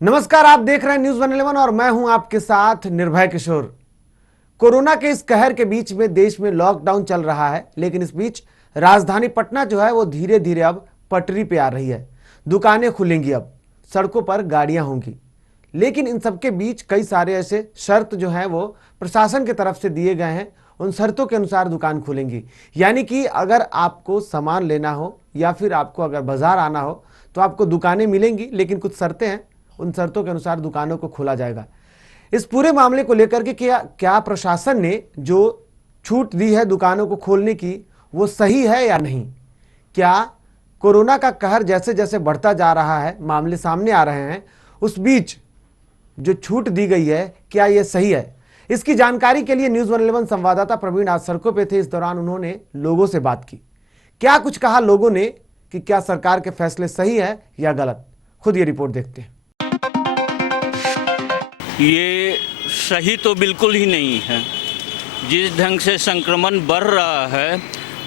नमस्कार, आप देख रहे हैं न्यूज़ 111 और मैं हूं आपके साथ निर्भय किशोर। कोरोना के इस कहर के बीच में देश में लॉकडाउन चल रहा है, लेकिन इस बीच राजधानी पटना जो है वो धीरे धीरे अब पटरी पे आ रही है। दुकानें खुलेंगी, अब सड़कों पर गाड़ियां होंगी, लेकिन इन सबके बीच कई सारे ऐसे शर्त जो हैं वो प्रशासन की तरफ से दिए गए हैं। उन शर्तों के अनुसार दुकान खुलेंगी, यानी कि अगर आपको सामान लेना हो या फिर आपको अगर बाजार आना हो तो आपको दुकानें मिलेंगी, लेकिन कुछ शर्तें हैं। उन शर्तों के अनुसार दुकानों को खोला जाएगा। इस पूरे मामले को लेकर के क्या क्या प्रशासन ने जो छूट दी है दुकानों को खोलने की वो सही है या नहीं? क्या कोरोना का कहर जैसे जैसे बढ़ता जा रहा है, मामले सामने आ रहे हैं, उस बीच जो छूट दी गई है क्या यह सही है? इसकी जानकारी के लिए न्यूज़ 111 संवाददाता प्रवीण आज सड़कों पे थे। इस दौरान उन्होंने लोगों से बात की। क्या कुछ कहा लोगों ने कि क्या सरकार के फैसले सही है या गलत? खुद ये रिपोर्ट देखते हैं। ये सही तो बिल्कुल ही नहीं है। जिस ढंग से संक्रमण बढ़ रहा है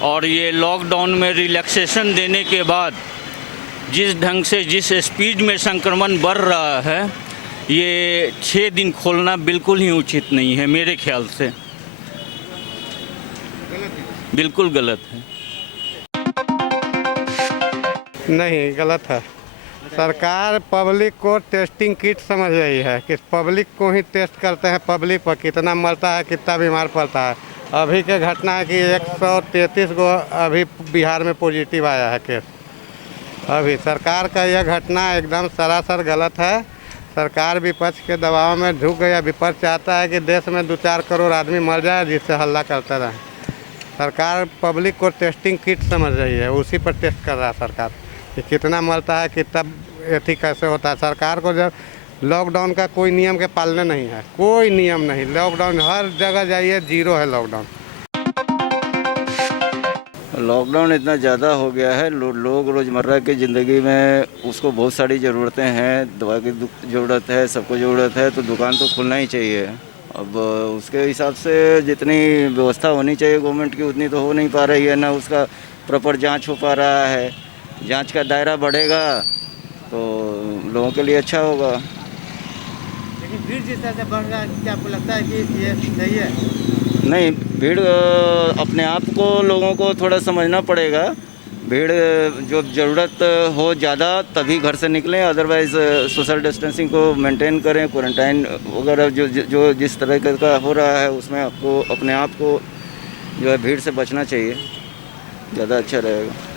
और ये लॉकडाउन में रिलैक्सेशन देने के बाद जिस ढंग से जिस स्पीड में संक्रमण बढ़ रहा है, ये 6 दिन खोलना बिल्कुल ही उचित नहीं है मेरे ख्याल से। बिल्कुल गलत है। नहीं, गलत है। सरकार पब्लिक को टेस्टिंग किट समझ रही है कि पब्लिक को ही टेस्ट करते हैं, पब्लिक पर कितना मरता है, कितना बीमार पड़ता है। अभी के घटना है कि 133 को अभी बिहार में पॉजिटिव आया है केस। अभी सरकार का यह घटना एकदम सरासर गलत है। सरकार विपक्ष के दबाव में झुक गया। विपक्ष चाहता है कि देश में 2-4 करोड़ आदमी मर जाए, जिससे हल्ला करते रहे। सरकार पब्लिक को टेस्टिंग किट समझ रही है, उसी पर टेस्ट कर रहा है सरकार कि कितना मरता है, कितना एथी कैसे होता है। सरकार को जब लॉकडाउन का कोई नियम के पालने नहीं है, कोई नियम नहीं। लॉकडाउन हर जगह जाइए, जीरो है लॉकडाउन। लॉकडाउन इतना ज़्यादा हो गया है, लोग रोज़मर्रा की ज़िंदगी में उसको बहुत सारी ज़रूरतें हैं, दवा की ज़रूरत है, सबको ज़रूरत है, तो दुकान तो खुलना ही चाहिए। अब उसके हिसाब से जितनी व्यवस्था होनी चाहिए गवर्नमेंट की उतनी तो हो नहीं पा रही है, ना उसका प्रॉपर जांच हो पा रहा है। जांच का दायरा बढ़ेगा तो लोगों के लिए अच्छा होगा। लेकिन भीड़ जिस तरह से बढ़ रहा है, क्या आपको लगता है कि ये सही है? नहीं, भीड़ अपने आप को लोगों को थोड़ा समझना पड़ेगा। भीड़ जो ज़रूरत हो ज़्यादा तभी घर से निकलें, अदरवाइज़ सोशल डिस्टेंसिंग को मेंटेन करें। क्वारंटाइन वगैरह जो जिस तरह का हो रहा है उसमें आपको अपने आप को जो है भीड़ से बचना चाहिए, ज़्यादा अच्छा रहेगा।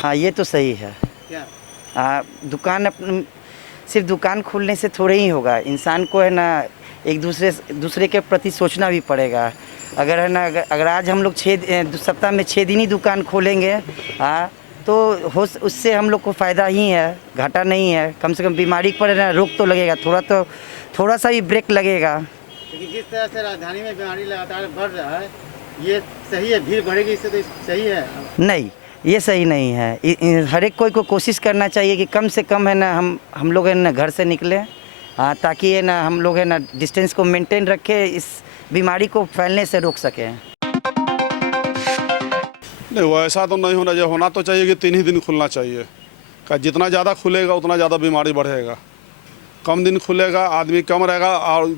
हाँ, ये तो सही है। क्या दुकान सिर्फ दुकान खोलने से थोड़े ही होगा। इंसान को है ना एक दूसरे के प्रति सोचना भी पड़ेगा। अगर है ना अगर आज हम लोग सप्ताह में 6 दिन ही दुकान खोलेंगे, तो उससे हम लोग को फ़ायदा ही है, घाटा नहीं है। कम से कम बीमारी पर ना रोक तो लगेगा, थोड़ा सा भी ब्रेक लगेगा। लेकिन जिस तरह से राजधानी में बीमारी लगातार बढ़ रहा है, ये सही है? भीड़ बढ़ेगी इससे तो सही है? नहीं, ये सही नहीं है। हर एक कोई को कोशिश करना चाहिए कि कम से कम है ना हम लोग है ना घर से निकलें, ताकि है ना हम लोग है ना डिस्टेंस को मेंटेन रखें, इस बीमारी को फैलने से रोक सकें। नहीं, वो ऐसा तो नहीं होना चाहिए। होना तो चाहिए कि 3 ही दिन खुलना चाहिए। का जितना ज़्यादा खुलेगा उतना ज़्यादा बीमारी बढ़ेगा। कम दिन खुलेगा, आदमी कम रहेगा। और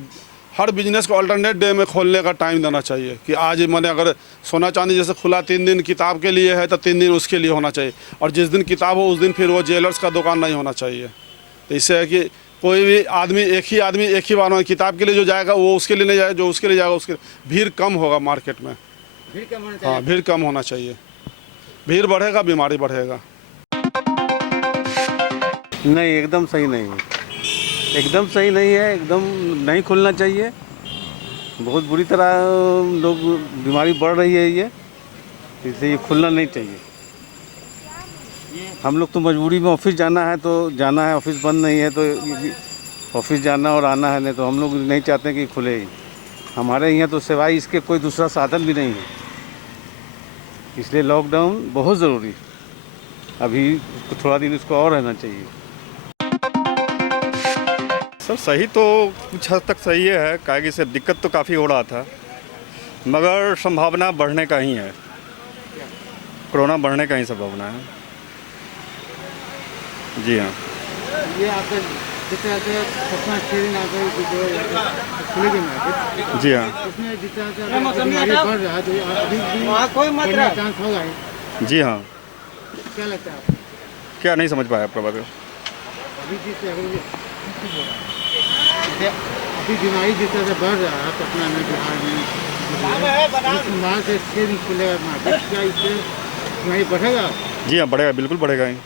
हर बिजनेस को अल्टरनेट डे में खोलने का टाइम देना चाहिए कि आज मैंने अगर सोना चांदी जैसे खुला 3 दिन किताब के लिए है तो 3 दिन उसके लिए होना चाहिए। और जिस दिन किताब हो उस दिन फिर वो ज्वेलर्स का दुकान नहीं होना चाहिए। तो इससे है कि कोई भी आदमी एक ही बार में किताब के लिए जो जाएगा वो उसके लिए नहीं जाएगा, जो उसके लिए जाएगा उसके भीड़ कम होगा मार्केट में। भीड़ कम होना चाहिए। हाँ, भीड़ कम होना चाहिए। भीड़ बढ़ेगा, बीमारी बढ़ेगा। नहीं, एकदम सही नहीं है। एकदम सही नहीं है, एकदम नहीं खुलना चाहिए। बहुत बुरी तरह लोग बीमारी बढ़ रही है ये, इसलिए ये खुलना नहीं चाहिए। हम लोग तो मजबूरी में ऑफिस जाना है तो जाना है, ऑफिस बंद नहीं है तो ऑफिस जाना और आना है, नहीं तो हम लोग नहीं चाहते कि खुले ही। हमारे यहाँ तो सिवाय इसके कोई दूसरा साधन भी नहीं है, इसलिए लॉकडाउन बहुत ज़रूरी है। अभी थोड़ा दिन इसको और रहना चाहिए। सर सही तो कुछ हद तक सही है, काहे कि इससे दिक्कत तो काफ़ी हो रहा था, मगर संभावना बढ़ने का ही है। कोरोना बढ़ने का ही संभावना है। जी हाँ। ये आपका जिस तरह से सपना 6 दिन आपका खुलेगी मार्केट, जी हाँ। उसमें जिस तरह से अगर बीमारी बढ़ रहा है तो अभी भी बढ़ने का चांस होगा ही। जी हाँ। क्या लगता है आपको? क्या नहीं समझ पाया आपका बात? अभी अभी बीमारी जिस तरह से बढ़ रहा है पटना में, बिहार में, सोमवार से 6 दिन खुलेगा मार्केट, क्या इससे बीमारी बढ़ेगा? जी हाँ, बढ़ेगा, बिल्कुल बढ़ेगा ही।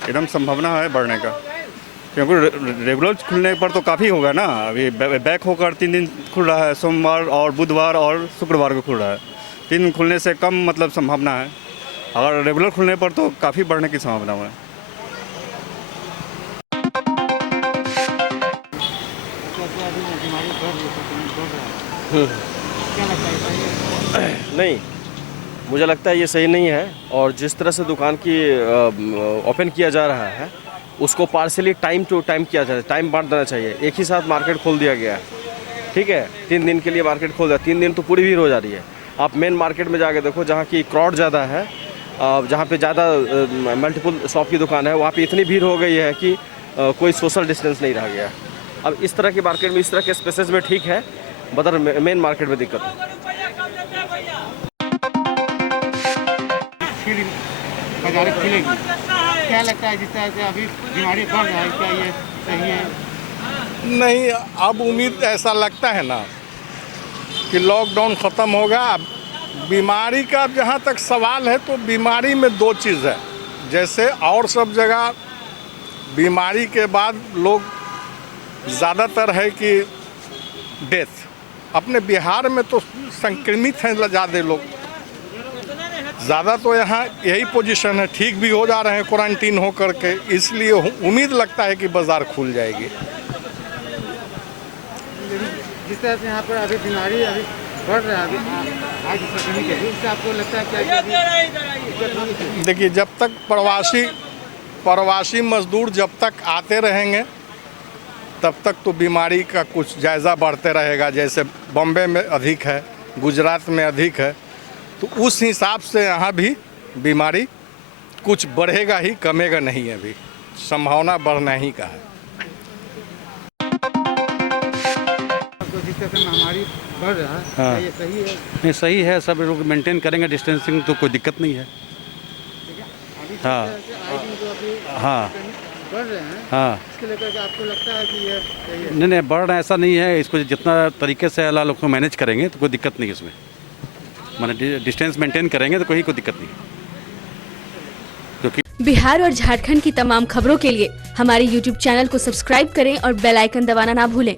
एकदम संभावना है बढ़ने का, क्योंकि रेगुलर खुलने पर तो काफ़ी होगा ना। अभी बैक होकर 3 दिन खुल रहा है, सोमवार और बुधवार और शुक्रवार को खुल रहा है। 3 दिन खुलने से कम मतलब संभावना है, अगर रेगुलर खुलने पर तो काफ़ी बढ़ने की संभावना है। बीमारी बढ़ रही है, क्या लगता है सही है? नहीं, मुझे लगता है ये सही नहीं है। और जिस तरह से दुकान की ओपन किया जा रहा है उसको पार्सली टाइम टू टाइम किया जाए, टाइम बांट देना चाहिए। एक ही साथ मार्केट खोल दिया गया है, ठीक है, 3 दिन के लिए मार्केट खोल दिया। 3 दिन तो पूरी भीड़ हो जा रही है। आप मेन मार्केट में जाके देखो, जहाँ की क्राउड ज़्यादा है, जहाँ पे ज़्यादा मल्टीपल शॉप की दुकान है, वहाँ पे इतनी भीड़ हो गई है कि कोई सोशल डिस्टेंस नहीं रह गया। अब इस तरह की मार्केट में, इस तरह के स्पेसेस में ठीक है, बदर मेन मार्केट में दिक्कत है। बाजार खुलेगी, क्या लगता है जिस तरह से अभी बीमारी बढ़ रहा है, क्या ये सही है? नहीं, अब उम्मीद ऐसा लगता है ना कि लॉकडाउन ख़त्म होगा। बीमारी का जहाँ तक सवाल है तो बीमारी में 2 चीज़ है। जैसे और सब जगह बीमारी के बाद लोग ज़्यादातर है कि डेथ, अपने बिहार में तो संक्रमित हैं ज़्यादा लोग, ज़्यादा तो यहाँ यही पोजीशन है। ठीक भी हो जा रहे हैं क्वारंटीन हो करके, इसलिए उम्मीद लगता है कि बाज़ार खुल जाएगी। जिस तरह से यहाँ पर अभी बीमारी अभी बढ़ रहा है, आज संक्रमित है, इससे आपको लगता है क्या? देखिए, जब तक प्रवासी मजदूर जब तक आते रहेंगे तब तक तो बीमारी का कुछ जायज़ा बढ़ते रहेगा। जैसे बॉम्बे में अधिक है, गुजरात में अधिक है, तो उस हिसाब से यहाँ भी बीमारी कुछ बढ़ेगा ही, कमेगा नहीं। अभी संभावना बढ़ना ही का है। तो जिस तरह से महामारी बढ़ रहा है, क्या ये सही है? नहीं, सही है, सब लोग मेंटेन करेंगे डिस्टेंसिंग तो कोई दिक्कत नहीं है। हाँ हाँ बढ़ रहे हैं, हाँ, इसके लेकर के आपको लगता है कि ये सही है? नहीं बढ़ रहा है, ऐसा नहीं है। इसको जितना तरीके से अल्लाह लोग को मैनेज करेंगे तो कोई दिक्कत नहीं है इसमें। माने डिस्टेंस मेंटेन करेंगे तो कोई दिक्कत नहीं है। क्योंकि बिहार और झारखंड की तमाम खबरों के लिए हमारे YouTube चैनल को सब्सक्राइब करें और बेल आइकन दबाना ना भूलें।